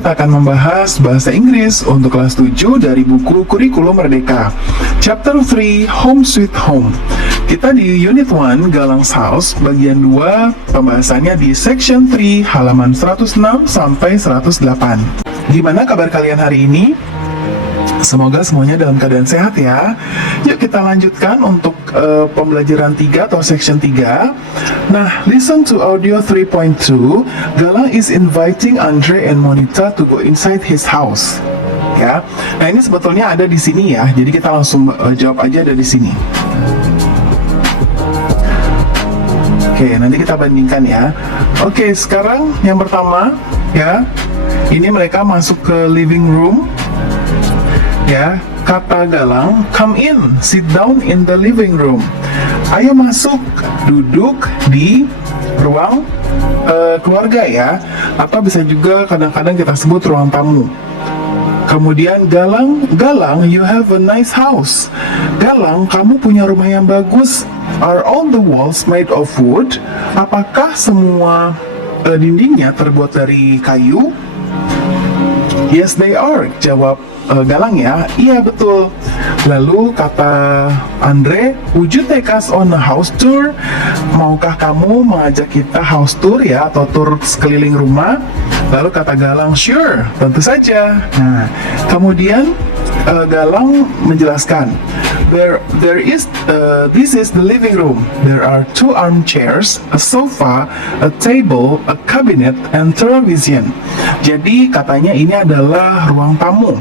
kita akan membahas bahasa Inggris untuk kelas 7 dari buku Kurikulum Merdeka. Chapter 3, Home Sweet Home. Kita di Unit 1, Galang's House, bagian 2, pembahasannya di Section 3, halaman 106 sampai 108. Gimana kabar kalian hari ini? Semoga semuanya dalam keadaan sehat ya. Yuk kita lanjutkan untuk pembelajaran 3 atau section 3. Nah, listen to audio 3.2. Galang is inviting Andre and Monita to go inside his house. Ya. Nah, ini sebetulnya ada di sini ya. Jadi kita langsung jawab aja dari sini. Oke, nanti kita bandingkan ya. Oke, sekarang yang pertama ya. Ini mereka masuk ke living room. Ya, kata Galang, come in, sit down in the living room. Ayo masuk, duduk di ruang keluarga ya. Atau bisa juga kadang-kadang kita sebut ruang tamu. Kemudian Galang, you have a nice house. Galang, kamu punya rumah yang bagus. Are all the walls made of wood? Apakah semua dindingnya terbuat dari kayu? Yes, they are, jawab Galang ya. Iya betul. Lalu kata Andre, would you take us on a house tour? Maukah kamu mengajak kita house tour ya, atau tour sekeliling rumah? Lalu kata Galang, sure, tentu saja. Nah, kemudian Galang menjelaskan, this is the living room. There are 2 armchairs, a sofa, a table, a cabinet, and television. Jadi katanya ini adalah ruang tamu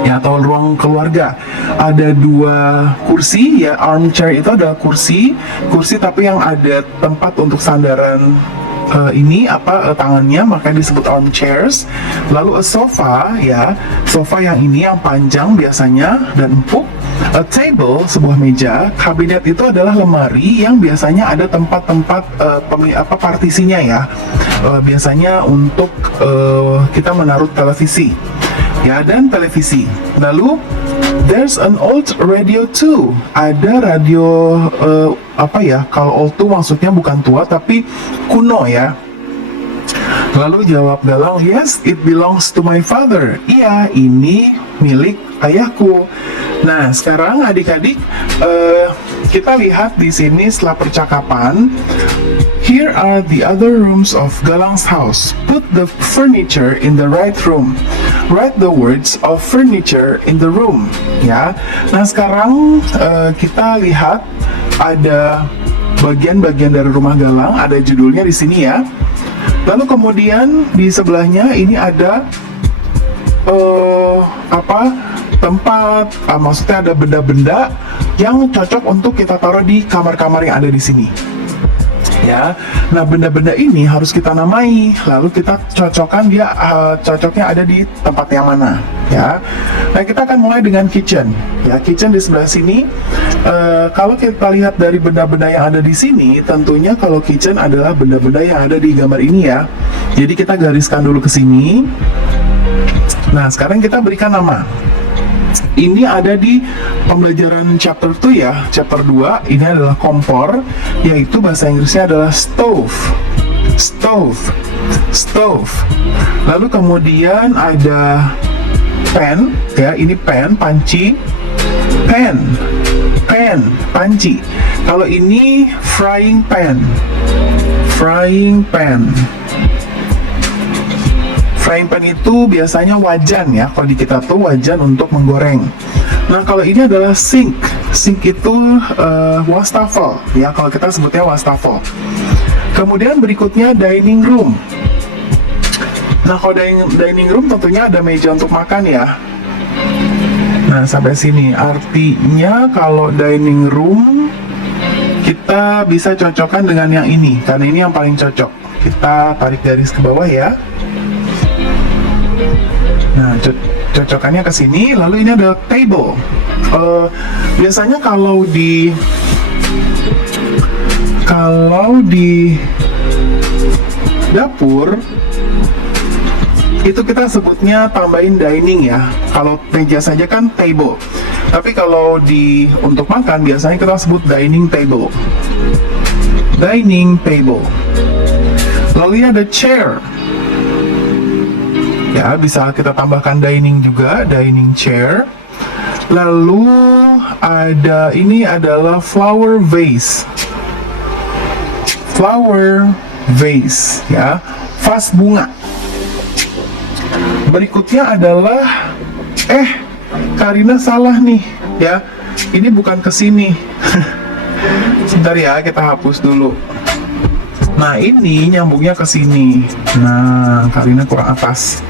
ya, atau ruang keluarga. Ada 2 kursi ya, armchair itu adalah kursi tapi yang ada tempat untuk sandaran tangannya, maka disebut armchairs. Lalu a sofa ya, sofa yang ini yang panjang biasanya dan empuk. A table, sebuah meja. Kabinet itu adalah lemari yang biasanya ada tempat-tempat partisinya ya. Biasanya untuk kita menaruh televisi ya, dan televisi. Lalu there's an old radio too. Ada radio kalau old tuh maksudnya bukan tua tapi kuno ya. Lalu jawab Galang, yes, it belongs to my father. Iya, ini milik ayahku. Nah, sekarang adik-adik kita lihat di sini setelah percakapan. Here are the other rooms of Galang's house. Put the furniture in the right room. Write the words of furniture in the room. Ya. Nah, sekarang kita lihat ada bagian-bagian dari rumah Galang, ada judulnya di sini ya. Lalu kemudian di sebelahnya ini ada tempat, maksudnya ada benda-benda yang cocok untuk kita taruh di kamar-kamar yang ada di sini. Ya, nah benda-benda ini harus kita namai, lalu kita cocokkan dia cocoknya ada di tempat yang mana, ya. Nah, kita akan mulai dengan kitchen, ya. Kitchen di sebelah sini. Kalau kita lihat dari benda-benda yang ada di sini, tentunya kalau kitchen adalah benda-benda yang ada di gambar ini ya. Jadi kita gariskan dulu ke sini. Nah, sekarang kita berikan nama. Ini ada di pembelajaran chapter 2 ya, chapter 2. Ini adalah kompor, yaitu bahasa Inggrisnya adalah stove. Lalu kemudian ada pan ya, ini pan, panci. Pan, panci. Kalau ini frying pan. Frying pan itu biasanya wajan ya, kalau di kita tuh wajan untuk menggoreng. Nah, kalau ini adalah sink. Sink itu wastafel ya, kalau kita sebutnya wastafel. Kemudian berikutnya dining room. Nah, kalau dining room tentunya ada meja untuk makan ya. Nah, sampai sini artinya kalau dining room kita bisa cocokkan dengan yang ini, karena ini yang paling cocok. Kita tarik garis ke bawah ya. Nah, cocokannya ke sini. Lalu ini ada table. Biasanya kalau di dapur itu kita sebutnya tambahin dining ya. Kalau meja saja kan table. Tapi kalau untuk makan biasanya kita sebut dining table. Dining table. Lalu ini ada chair. Ya, bisa kita tambahkan dining juga, dining chair. Lalu ada ini adalah flower vase. Flower vase, ya, vas bunga. Berikutnya adalah Karina salah nih, ya. Ini bukan ke sini. Sebentar ya, kita hapus dulu. Nah, ini nyambungnya ke sini. Nah, Karina kurang atas.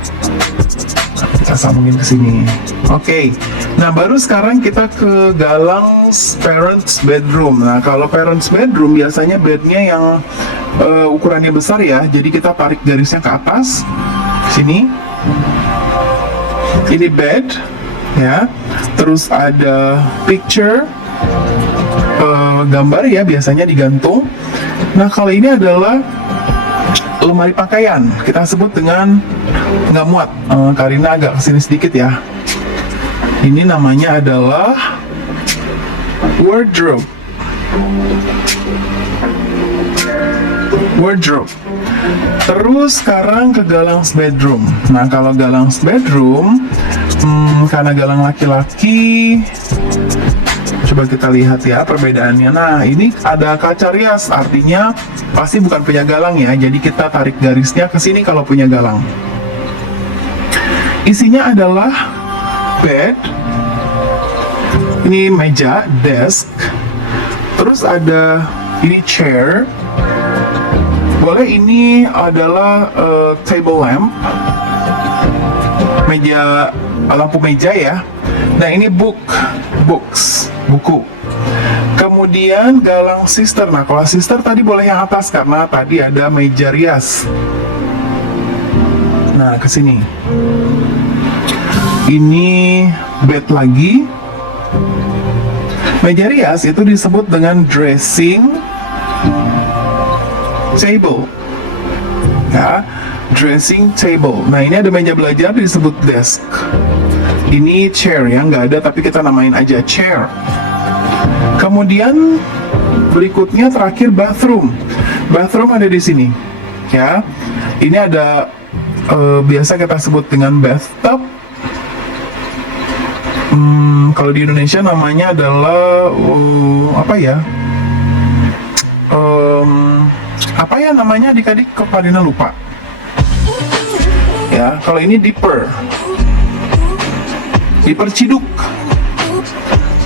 Kita sambungin ke sini. Oke. Nah, baru sekarang kita ke galang parents bedroom. Nah, kalau parents bedroom biasanya bednya yang ukurannya besar ya. Jadi kita tarik garisnya ke atas. Sini. Ini bed, ya. Terus ada picture, gambar ya, biasanya digantung. Nah, kalau ini adalah lemari pakaian, kita sebut dengan nggak muat. Karina agak kesini sedikit ya. Ini namanya adalah wardrobe. Wardrobe. Terus sekarang ke galang bedroom. Nah, kalau galang bedroom, karena galang laki-laki, coba kita lihat ya perbedaannya. Nah, ini ada kaca rias, artinya pasti bukan punya galang ya. Jadi kita tarik garisnya ke sini kalau punya galang. Isinya adalah bed, ini meja, desk, terus ada ini chair. Boleh ini adalah table lamp, meja, lampu meja ya. Nah, ini books, buku. Kemudian galang sister. Nah, kalau sister tadi boleh yang atas karena tadi ada meja rias. Nah, ke sini. Ini bed lagi. Meja rias itu disebut dengan dressing table. Ya, dressing table. Nah, ini ada meja belajar disebut desk. Ini chair ya, nggak ada tapi kita namain aja chair. Kemudian berikutnya terakhir bathroom. Bathroom ada di sini. Ya, ini ada biasa kita sebut dengan bathtub. Kalau di Indonesia namanya adalah apa ya? Apa ya namanya adik-adik? Kok Karina lupa? Ya, kalau ini dipper ciduk.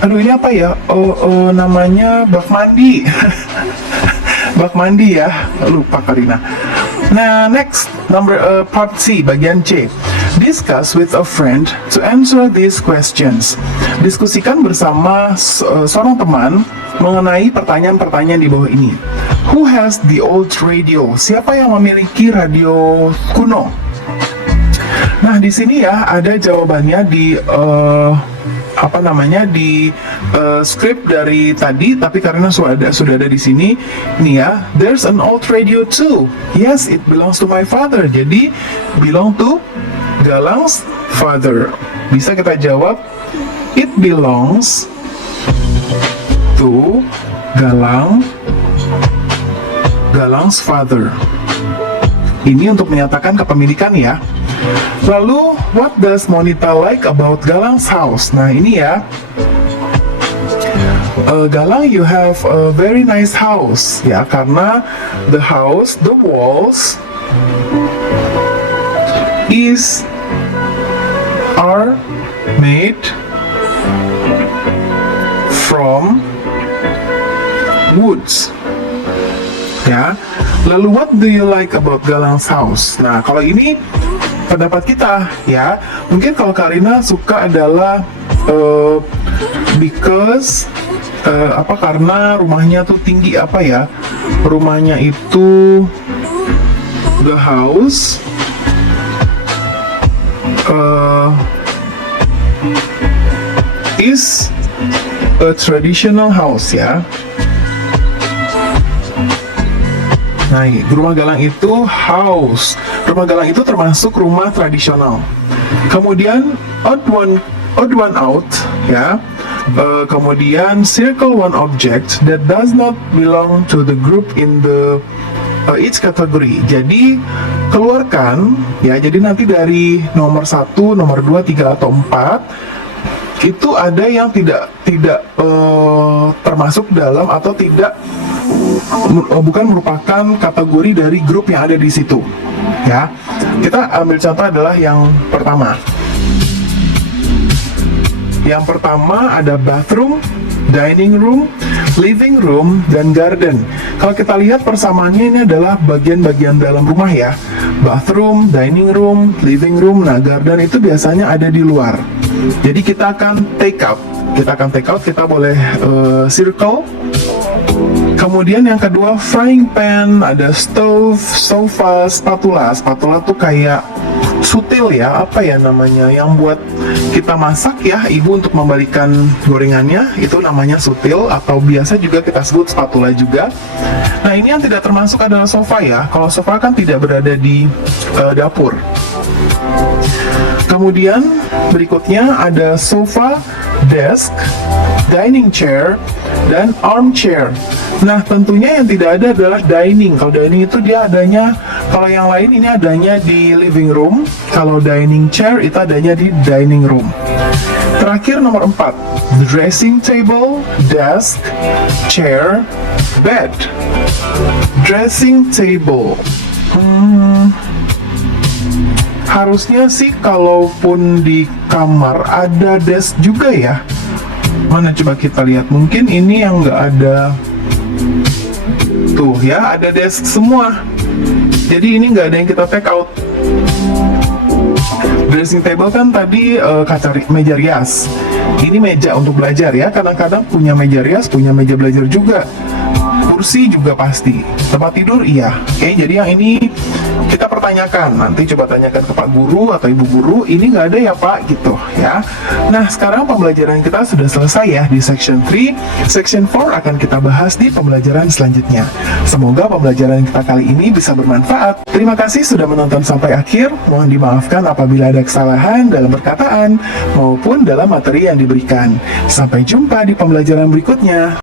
Aduh, ini apa ya? Namanya bak mandi. Bak mandi ya, lupa Karina. Nah, next part C, bagian C. Discuss with a friend to answer these questions. Diskusikan bersama seorang teman mengenai pertanyaan-pertanyaan di bawah ini. Who has the old radio? Siapa yang memiliki radio kuno? Nah, di sini ya ada jawabannya di di script dari tadi, tapi karena sudah ada di sini nih ya. There's an old radio too. Yes, it belongs to my father. Jadi belong to galang's father. Bisa kita jawab it belongs to galang's father. Ini untuk menyatakan kepemilikan ya. Lalu, what does Monita like about Galang's house? Nah, ini ya. Galang, you have a very nice house. Ya, karena the house, the walls are made from woods. Ya. Lalu, what do you like about Galang's house? Nah, kalau ini pendapat kita ya, mungkin kalau Karina suka adalah because karena rumahnya tuh tinggi rumahnya itu the house is a traditional house ya. Nah, rumah galang itu house. Rumah galang itu termasuk rumah tradisional. Kemudian odd one out, ya. Kemudian circle one object that does not belong to the group in the each category. Jadi keluarkan ya. Jadi nanti dari nomor 1, nomor 2, 3 atau 4 itu ada yang tidak termasuk dalam atau tidak bukan merupakan kategori dari grup yang ada di situ. Ya. Kita ambil contoh adalah yang pertama. Yang pertama ada bathroom, dining room, living room, dan garden. Kalau kita lihat persamaannya ini adalah bagian-bagian dalam rumah ya. Bathroom, dining room, living room, nah garden itu biasanya ada di luar. Jadi kita akan take out. Kita boleh circle. Kemudian yang kedua frying pan, ada stove, sofa, spatula. Spatula tuh kayak sutil ya, apa ya namanya, yang buat kita masak ya, ibu untuk membalikan gorengannya, itu namanya sutil atau biasa juga kita sebut spatula juga. Nah ini yang tidak termasuk adalah sofa ya. Kalau sofa kan tidak berada di dapur. Kemudian berikutnya ada sofa, desk, dining chair, dan armchair. Nah tentunya yang tidak ada adalah dining. Kalau dining itu dia adanya, kalau yang lain ini adanya di living room. Kalau dining chair itu adanya di dining room. Terakhir nomor 4, dressing table, desk, chair, bed. Dressing table. Harusnya sih kalaupun di kamar ada desk juga ya. Mana coba kita lihat, mungkin ini yang nggak ada. Tuh ya, ada desk semua. Jadi ini nggak ada yang kita take out. Dressing table kan tadi kaca meja rias. Ini meja untuk belajar ya. Kadang-kadang punya meja rias, punya meja belajar juga. Kursi juga pasti. Tempat tidur iya. Oke, jadi yang ini kita pertanyakan. Nanti coba tanyakan ke Pak Guru atau Ibu Guru. Ini nggak ada ya Pak, gitu ya. Nah, sekarang pembelajaran kita sudah selesai ya di section 3. Section 4 akan kita bahas di pembelajaran selanjutnya. Semoga pembelajaran kita kali ini bisa bermanfaat. Terima kasih sudah menonton sampai akhir. Mohon dimaafkan apabila ada kesalahan dalam perkataan maupun dalam materi yang diberikan. Sampai jumpa di pembelajaran berikutnya.